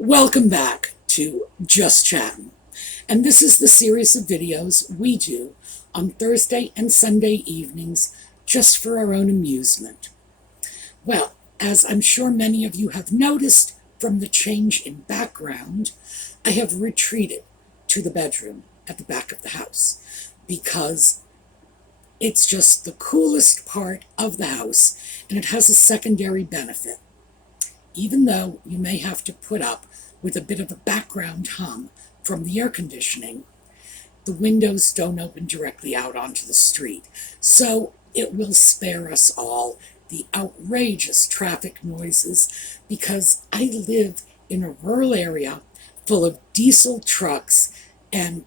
Welcome back to Just Chattin', and this is the series of videos we do on Thursday and Sunday evenings just for our own amusement. Well, as I'm sure many of you have noticed from the change in background, I have retreated to the bedroom at the back of the house because it's just the coolest part of the house and it has a secondary benefit. Even though you may have to put up with a bit of a background hum from the air conditioning, the windows don't open directly out onto the street, so it will spare us all the outrageous traffic noises because I live in a rural area full of diesel trucks and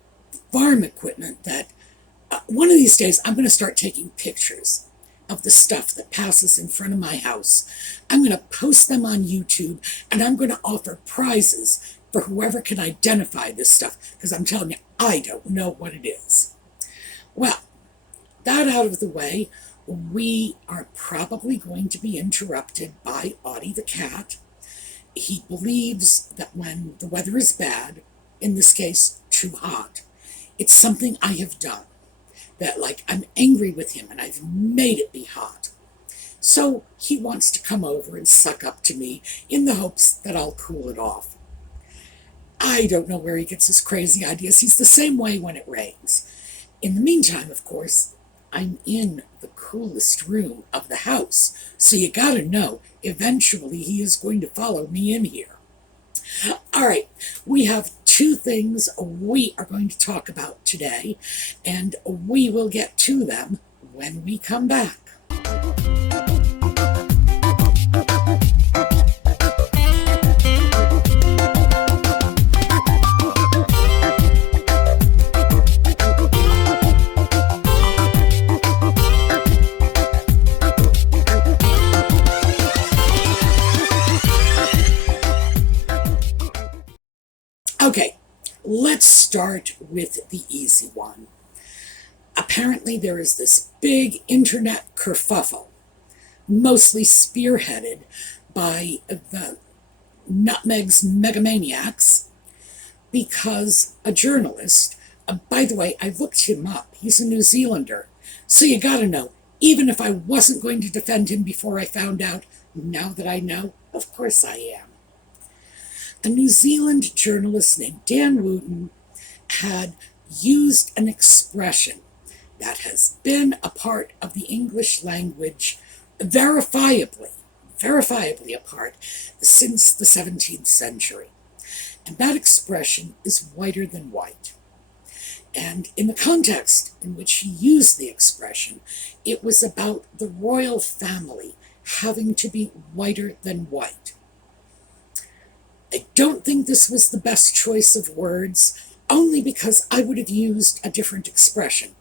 farm equipment that one of these days I'm going to start taking pictures of the stuff that passes in front of my house. I'm going to post them on YouTube, and I'm going to offer prizes for whoever can identify this stuff, because I'm telling you, I don't know what it is. Well, that out of the way, we are probably going to be interrupted by Audie the cat. He believes that when the weather is bad, in this case, too hot, it's something I have done. That, like, I'm angry with him and I've made it be hot. So he wants to come over and suck up to me in the hopes that I'll cool it off. I don't know where he gets his crazy ideas. He's the same way when it rains. In the meantime, of course, I'm in the coolest room of the house. So you gotta know, eventually he is going to follow me in here. All right, we have two things we are going to talk about today, and we will get to them when we come back. Okay, let's start with the easy one. Apparently there is this big internet kerfuffle, mostly spearheaded by the Nutmeg's megamaniacs, because a journalist, by the way, I looked him up, he's a New Zealander, so you gotta know, even if I wasn't going to defend him before I found out, now that I know, of course I am. A New Zealand journalist named Dan Wooten had used an expression that has been a part of the English language verifiably a part since the 17th century. And that expression is whiter than white. And in the context in which he used the expression, it was about the royal family having to be whiter than white. I don't think this was the best choice of words, only because I would have used a different expression.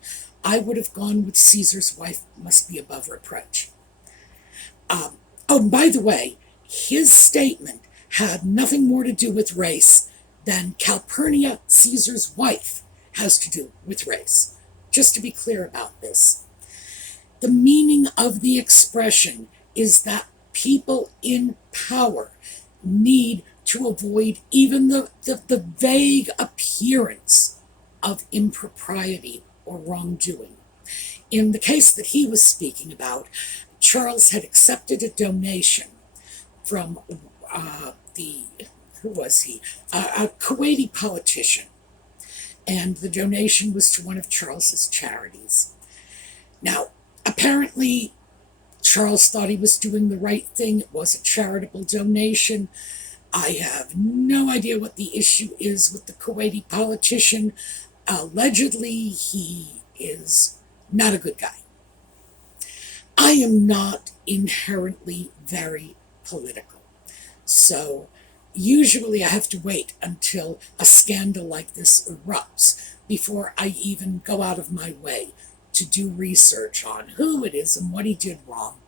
I would have gone with Caesar's wife must be above reproach. By the way, his statement had nothing more to do with race than Calpurnia, Caesar's wife, has to do with race. Just to be clear about this. The meaning of the expression is that people in power need to avoid even the vague appearance of impropriety or wrongdoing. In the case that he was speaking about, Charles had accepted a donation from who was he? A Kuwaiti politician. And the donation was to one of Charles's charities. Now, apparently, Charles thought he was doing the right thing. It was a charitable donation. I have no idea what the issue is with the Kuwaiti politician. Allegedly, he is not a good guy. I am not inherently very political. So usually I have to wait until a scandal like this erupts before I even go out of my way to do research on who it is and what he did wrong.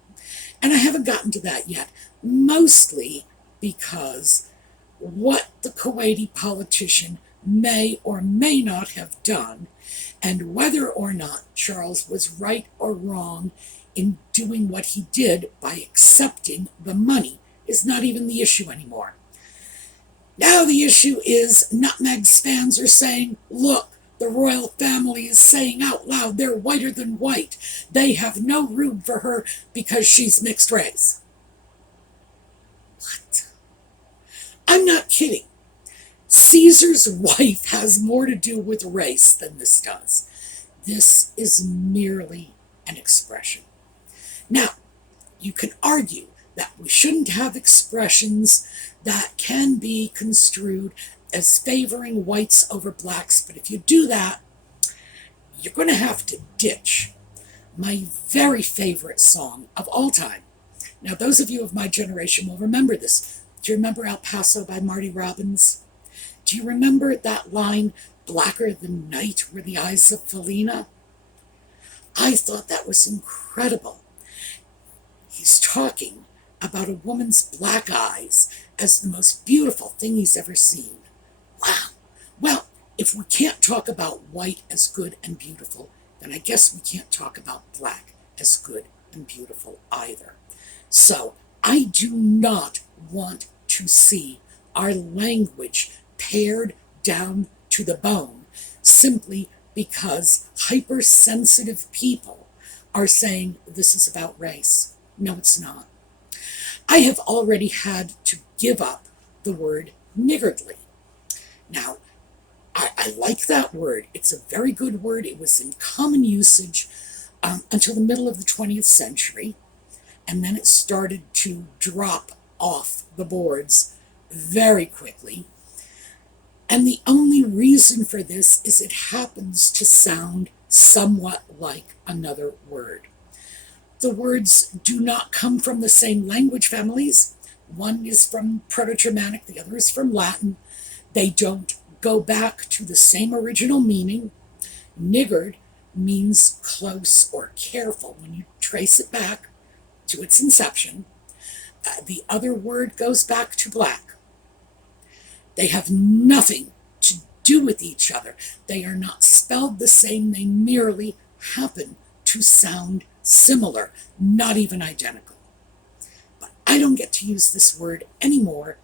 And I haven't gotten to that yet, mostly because what the Kuwaiti politician may or may not have done, and whether or not Charles was right or wrong in doing what he did by accepting the money, is not even the issue anymore. Now the issue is Nutmeg's fans are saying, look, the royal family is saying out loud they're whiter than white. They have no room for her because she's mixed race. What? I'm not kidding. Caesar's wife has more to do with race than this does. This is merely an expression. Now, you can argue that we shouldn't have expressions that can be construed as favoring whites over blacks, but if you do that, you're going to have to ditch my very favorite song of all time. Now, those of you of my generation will remember this. Do you remember El Paso by Marty Robbins? Do you remember that line, blacker than night were the eyes of Felina? I thought that was incredible. He's talking about a woman's black eyes as the most beautiful thing he's ever seen. Wow. Well, if we can't talk about white as good and beautiful, then I guess we can't talk about black as good and beautiful either. So I do not want to see our language pared down to the bone simply because hypersensitive people are saying this is about race. No, it's not. I have already had to give up the word niggardly. Now, I like that word. It's a very good word. It was in common usage until the middle of the 20th century, and then it started to drop off the boards very quickly. And the only reason for this is it happens to sound somewhat like another word. The words do not come from the same language families. One is from Proto-Germanic, the other is from Latin. They don't go back to the same original meaning. Niggard means close or careful when you trace it back to its inception. The other word goes back to black. They have nothing to do with each other. They are not spelled the same. They merely happen to sound similar, not even identical. But I don't get to use this word anymore.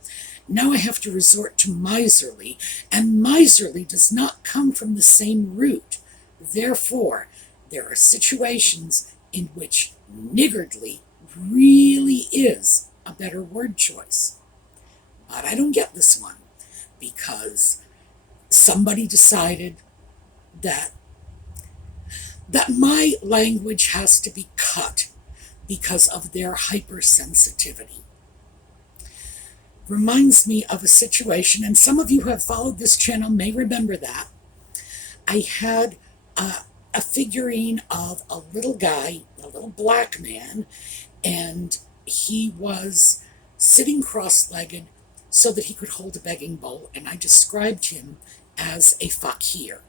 Now I have to resort to miserly, and miserly does not come from the same root. Therefore, there are situations in which niggardly really is a better word choice. But I don't get this one because somebody decided that my language has to be cut because of their hypersensitivity. Reminds me of a situation, and some of you who have followed this channel may remember that. I had a figurine of a little guy, a little black man, and he was sitting cross-legged so that he could hold a begging bowl, and I described him as a fakir,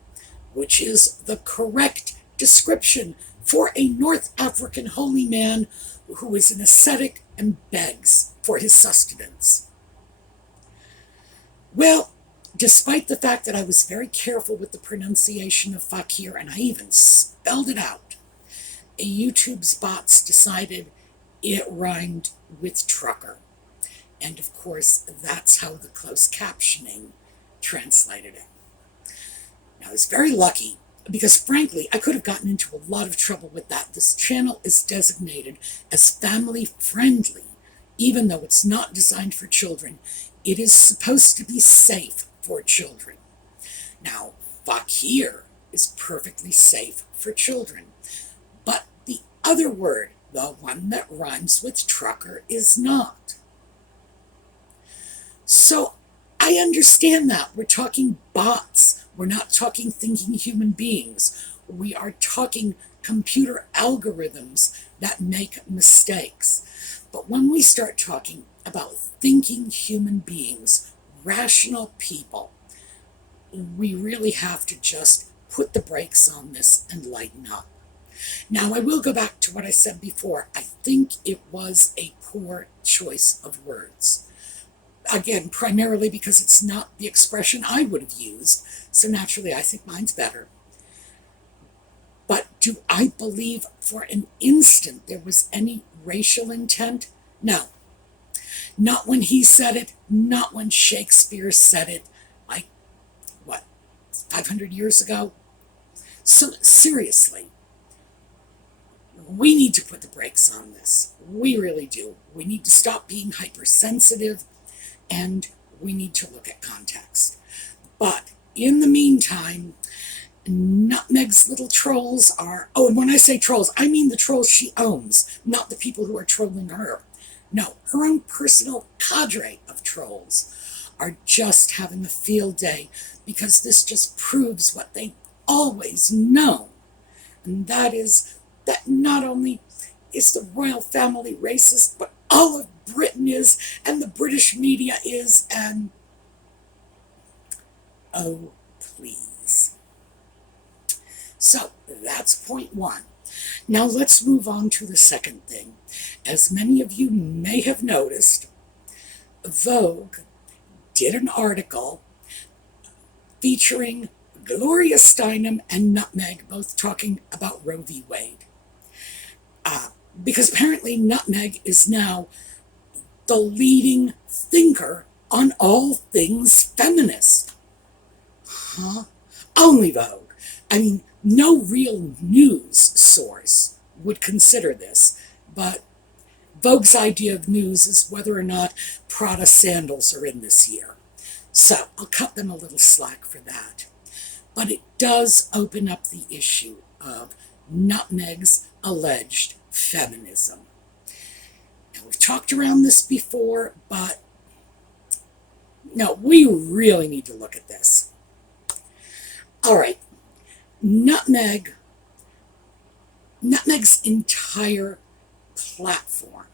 which is the correct description for a North African holy man who is an ascetic and begs for his sustenance. Well, despite the fact that I was very careful with the pronunciation of fakir, and I even spelled it out, YouTube's bots decided it rhymed with trucker. And of course, that's how the closed captioning translated it. Now, I was very lucky because, frankly, I could have gotten into a lot of trouble with that. This channel is designated as family friendly, even though it's not designed for children. It is supposed to be safe for children. Now, fakir is perfectly safe for children. But the other word, the one that rhymes with trucker, is not. So I understand that. We're talking bots. We're not talking thinking human beings. We are talking computer algorithms that make mistakes. But when we start talking about thinking human beings, rational people, we really have to just put the brakes on this and lighten up. Now, I will go back to what I said before. I think it was a poor choice of words. Again, primarily because it's not the expression I would have used, so naturally I think mine's better. But do I believe for an instant there was any racial intent? No. Not when he said it, not when Shakespeare said it, like, what, 500 years ago? So, seriously, we need to put the brakes on this. We really do. We need to stop being hypersensitive, and we need to look at context. But in the meantime, Nutmeg's little trolls are, oh, and when I say trolls, I mean the trolls she owns, not the people who are trolling her. No, her own personal cadre of trolls are just having a field day, because this just proves what they've always known. And that is that not only is the royal family racist, but all of Britain is, and the British media is, and oh, please. So that's point one. Now let's move on to the second thing. As many of you may have noticed, Vogue did an article featuring Gloria Steinem and Nutmeg both talking about Roe v. Wade. Because apparently Nutmeg is now the leading thinker on all things feminist. Huh? Only Vogue. I mean, no real news source would consider this, but Vogue's idea of news is whether or not Prada sandals are in this year. So I'll cut them a little slack for that. But it does open up the issue of Nutmeg's alleged feminism. Now, we've talked around this before, but no, we really need to look at this. All right, Nutmeg's entire platform,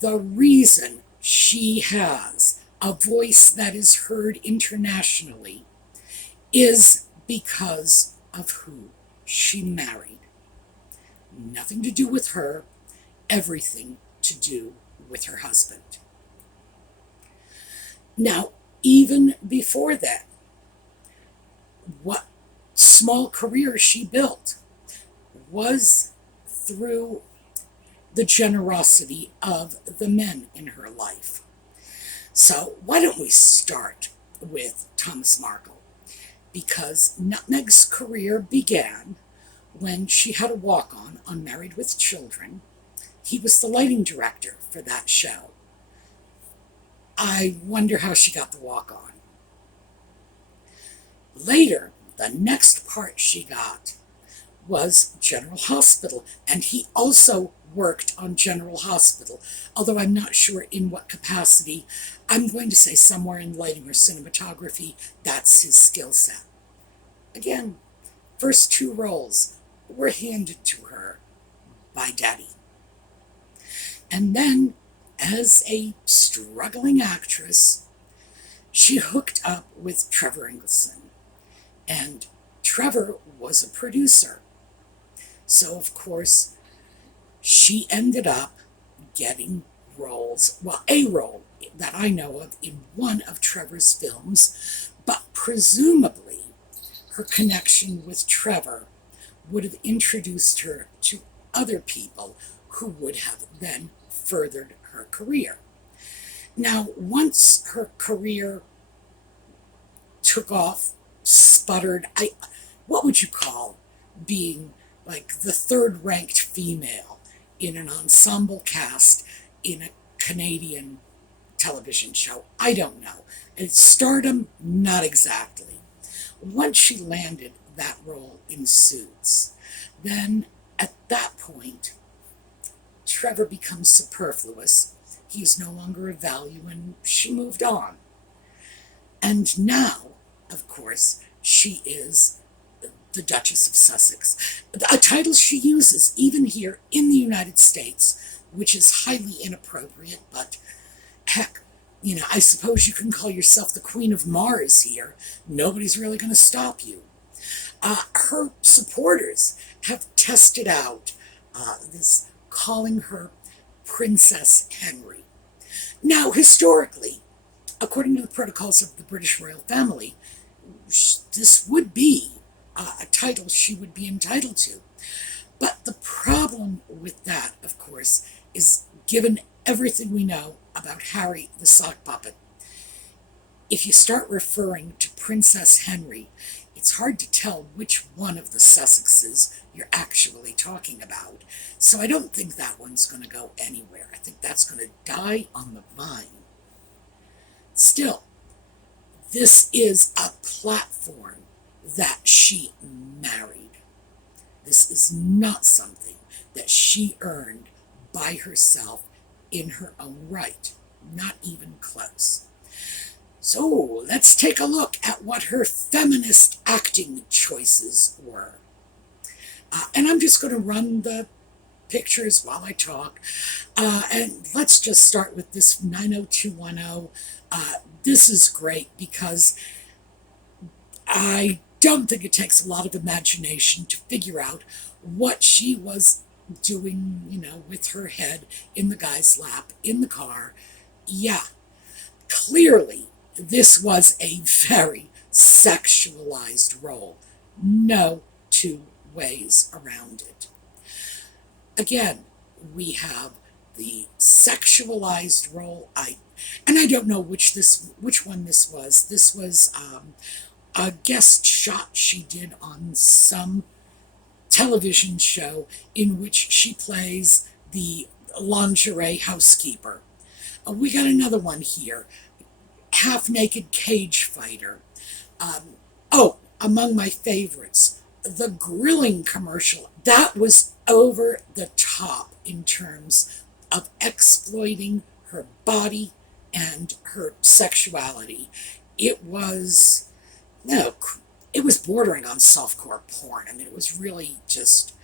the reason she has a voice that is heard internationally, is because of who she married. Nothing to do with her, everything to do with her husband. Now, even before that, what small career she built was through the generosity of the men in her life. So why don't we start with Thomas Markle? Because Nutmeg's career began when she had a walk-on on Married with Children. He was the lighting director for that show. I wonder how she got the walk-on. Later, the next part she got was General Hospital, and he also worked on General Hospital, although I'm not sure in what capacity. I'm going to say somewhere in lighting or cinematography. That's his skill set. Again, first two roles were handed to her by Daddy. And then, as a struggling actress, she hooked up with Trevor Engelson. And Trevor was a producer. So, of course, she ended up getting roles, well, a role that I know of in one of Trevor's films, but presumably her connection with Trevor would have introduced her to other people who would have then furthered her career. Now, once her career took off, sputtered, what would you call being like the third-ranked female in an ensemble cast in a Canadian television show? I don't know. It's stardom, not exactly. Once she landed that role in Suits, then at that point, Trevor becomes superfluous. He is no longer of value, and she moved on. And now, of course, she is the Duchess of Sussex, a title she uses even here in the United States, which is highly inappropriate, but heck, I suppose you can call yourself the Queen of Mars here. Nobody's really going to stop you. Her supporters have tested out this calling her Princess Henry. Now, historically, according to the protocols of the British royal family, this would be a title she would be entitled to. But the problem with that, of course, is given everything we know about Harry the sock puppet. If you start referring to Princess Henry, it's hard to tell which one of the Sussexes you're actually talking about. So I don't think that one's going to go anywhere. I think that's going to die on the vine. Still, this is a platform that she married. This is not something that she earned by herself in her own right. Not even close. So let's take a look at what her feminist acting choices were. And I'm just going to run the pictures while I talk. And let's just start with this 90210. This is great because I don't think it takes a lot of imagination to figure out what she was doing, with her head in the guy's lap in the car. Yeah, clearly this was a very sexualized role. No two ways around it. Again, we have the sexualized role. I don't know which one this was. This was a guest shot she did on some television show in which she plays the lingerie housekeeper. We got another one here, half-naked cage fighter. Among my favorites, the grilling commercial. That was over the top in terms of exploiting her body and her sexuality. It was, it was bordering on softcore porn. I mean, it was really just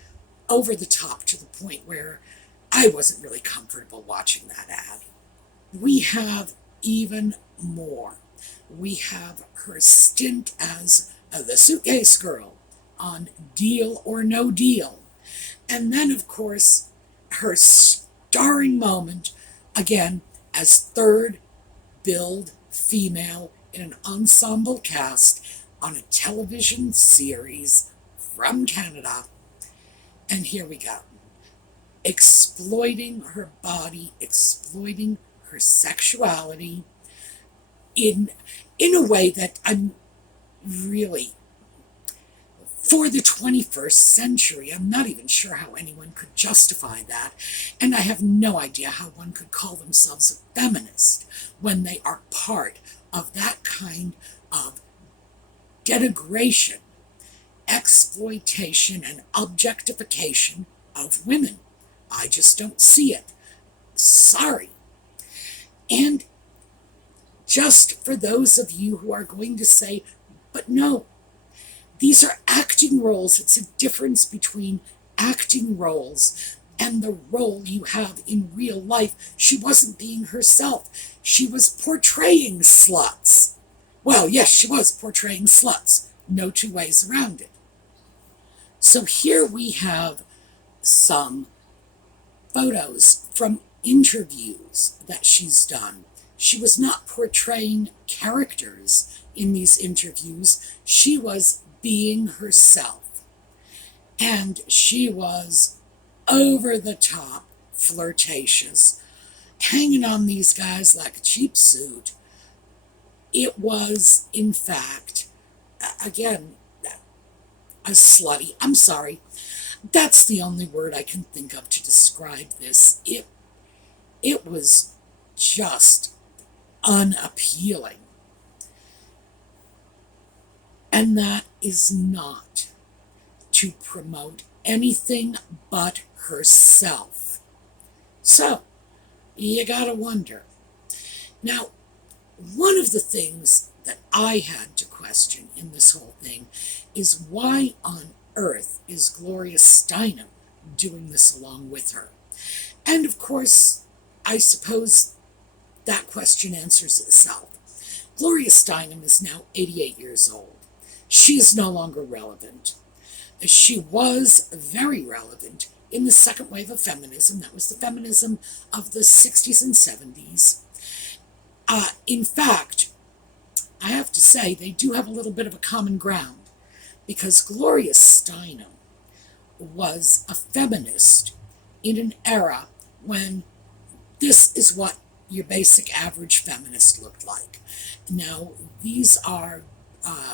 over the top to the point where I wasn't really comfortable watching that ad. We have even more. We have her stint as the suitcase girl on Deal or No Deal. And then, of course, her starring moment, again, as third billed female in an ensemble cast on a television series from Canada. And here we go. Exploiting her body, exploiting her sexuality in a way that I'm really, for the 21st century, I'm not even sure how anyone could justify that. And I have no idea how one could call themselves a feminist when they are part of that kind of denigration, exploitation, and objectification of women. I just don't see it. Sorry. And just for those of you who are going to say, but no, these are acting roles. It's a difference between acting roles and the role you have in real life. She wasn't being herself. She was portraying sluts. Well, yes, she was portraying sluts. No two ways around it. So here we have some photos from interviews that she's done. She was not portraying characters in these interviews. She was being herself. And she was over the top flirtatious, hanging on these guys like a cheap suit. It was, in fact, again, a slutty. I'm sorry. That's the only word I can think of to describe this. It was just unappealing. And that is not to promote anything but herself. So, you gotta wonder. Now, one of the things that I had to question in this whole thing is why on earth is Gloria Steinem doing this along with her? And of course, I suppose that question answers itself. Gloria Steinem is now 88 years old. She is no longer relevant. She was very relevant in the second wave of feminism. That was the feminism of the 60s and 70s. In fact, I have to say they do have a little bit of a common ground, because Gloria Steinem was a feminist in an era when this is what your basic average feminist looked like. Now, these are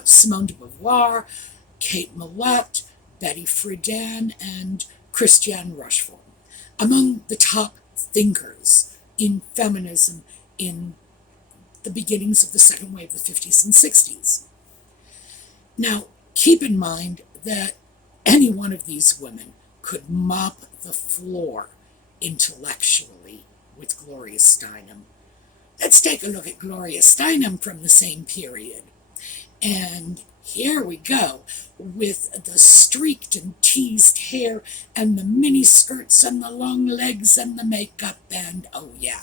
Simone de Beauvoir, Kate Millett, Betty Friedan, and Christiane Rochefort, among the top thinkers in feminism in the beginnings of the second wave of the 50s and 60s. Now, keep in mind that any one of these women could mop the floor intellectually with Gloria Steinem. Let's take a look at Gloria Steinem from the same period. And here we go, with the streaked and teased hair and the mini skirts and the long legs and the makeup, and oh yeah.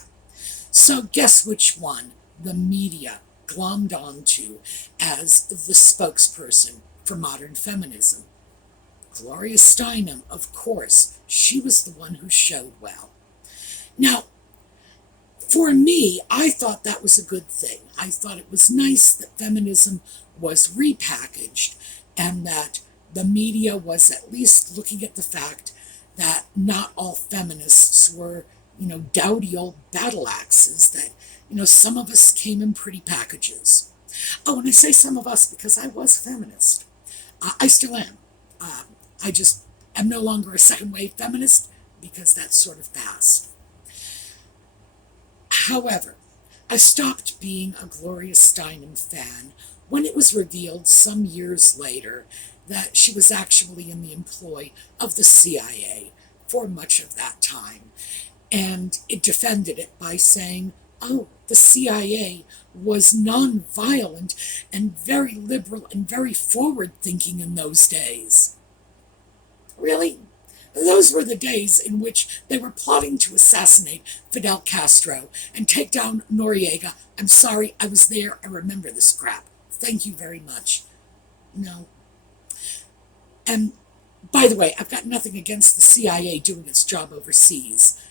So guess which one the media glommed onto as the spokesperson for modern feminism? Gloria Steinem, of course. She was the one who showed well. Now, for me, I thought that was a good thing. I thought it was nice that feminism was repackaged and that the media was at least looking at the fact that not all feminists were, dowdy old battle axes, that, some of us came in pretty packages. Oh, and I say some of us because I was a feminist. I still am. I just am no longer a second wave feminist because that's sort of past. However, I stopped being a Gloria Steinem fan when it was revealed some years later that she was actually in the employ of the CIA for much of that time. And it defended it by saying, oh, the CIA was nonviolent and very liberal and very forward-thinking in those days. Really? Those were the days in which they were plotting to assassinate Fidel Castro and take down Noriega. I'm sorry, I was there. I remember this crap. Thank you very much. No. And by the way, I've got nothing against the CIA doing its job overseas,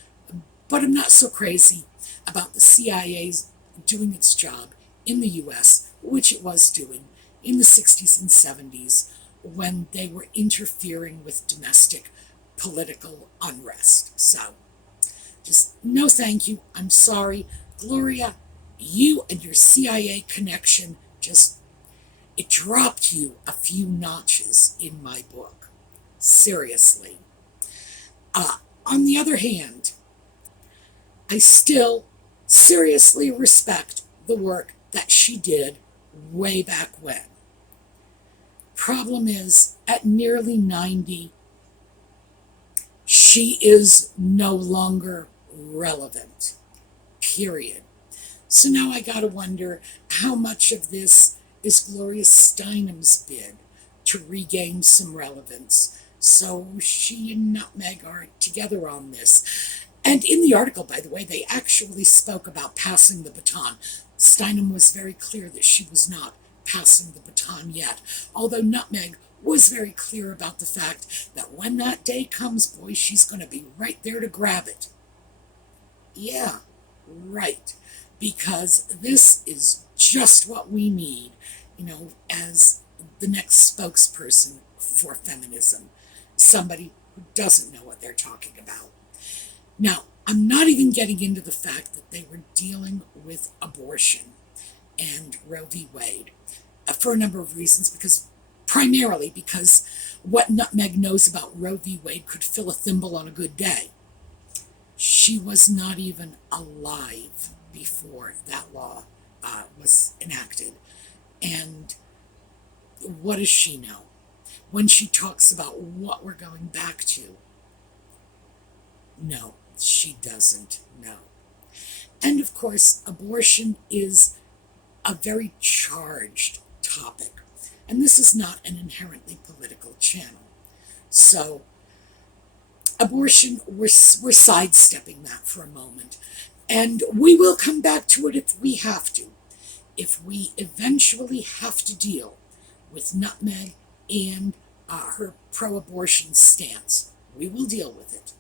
but I'm not so crazy about the CIA's doing its job in the US, which it was doing in the 60s and 70s when they were interfering with domestic political unrest. So, just no thank you. I'm sorry. Gloria, you and your CIA connection it dropped you a few notches in my book. Seriously. On the other hand, I still seriously respect the work that she did way back when. Problem is, at nearly 90, she is no longer relevant. Period. So now I gotta wonder how much of this is Gloria Steinem's bid to regain some relevance. So she and Nutmeg are together on this. And in the article, by the way, they actually spoke about passing the baton. Steinem was very clear that she was not passing the baton yet, although Nutmeg was very clear about the fact that when that day comes, boy, she's going to be right there to grab it. Yeah, right. Because this is just what we need, as the next spokesperson for feminism. Somebody who doesn't know what they're talking about. Now, I'm not even getting into the fact that they were dealing with abortion and Roe v. Wade for a number of reasons, primarily because what Nutmeg knows about Roe v. Wade could fill a thimble on a good day. She was not even alive before that law was enacted. And what does she know when she talks about what we're going back to? No, she doesn't know. And of course, abortion is a very charged topic. And this is not an inherently political channel. So, abortion, we're sidestepping that for a moment. And we will come back to it if we have to. If we eventually have to deal with Nutmeg and her pro-abortion stance, we will deal with it.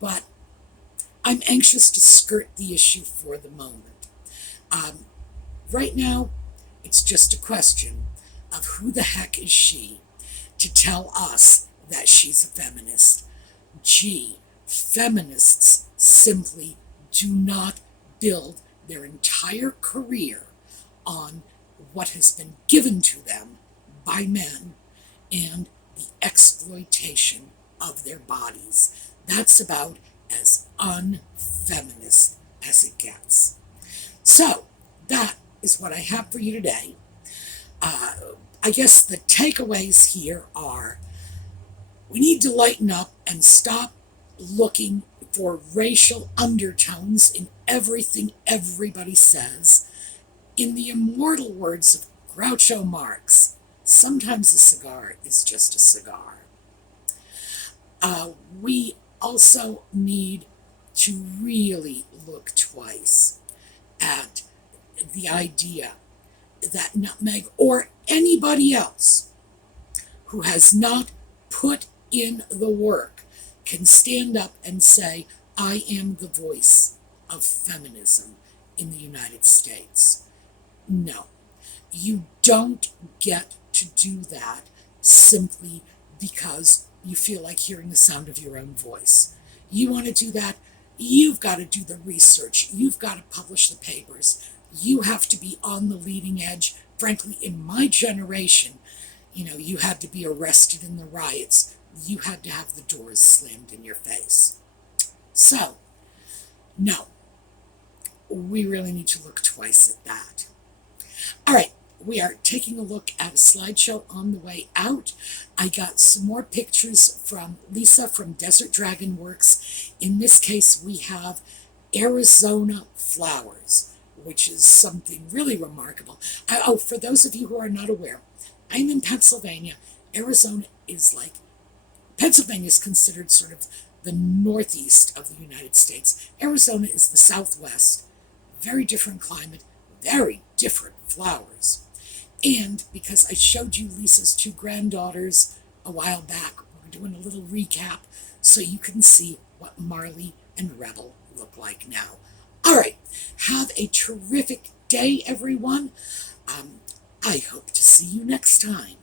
But I'm anxious to skirt the issue for the moment. Right now, it's just a question of who the heck is she to tell us that she's a feminist. Gee, feminists simply do not build their entire career on what has been given to them by men and the exploitation of their bodies. That's about as unfeminist as it gets. So, that is what I have for you today. I guess the takeaways here are we need to lighten up and stop looking for racial undertones in everything everybody says. In the immortal words of Groucho Marx, sometimes a cigar is just a cigar. We also need to really look twice at the idea that Nutmeg or anybody else who has not put in the work can stand up and say, I am the voice of feminism in the United States. No, you don't get to do that simply because you feel like hearing the sound of your own voice. You want to do that, you've got to do the research. You've got to publish the papers. You have to be on the leading edge. Frankly, in my generation, you had to be arrested in the riots. You had to have the doors slammed in your face. So, no, we really need to look twice at that. All right, we are taking a look at a slideshow on the way out. I got some more pictures from Lisa from Desert Dragon Works. In this case, we have Arizona flowers, which is something really remarkable. For those of you who are not aware, I'm in Pennsylvania. Arizona is Pennsylvania is considered sort of the northeast of the United States. Arizona is the southwest. Very different climate, very different flowers. And because I showed you Lisa's two granddaughters a while back, we're doing a little recap so you can see what Marley and Rebel look like now. All right, have a terrific day, everyone. I hope to see you next time.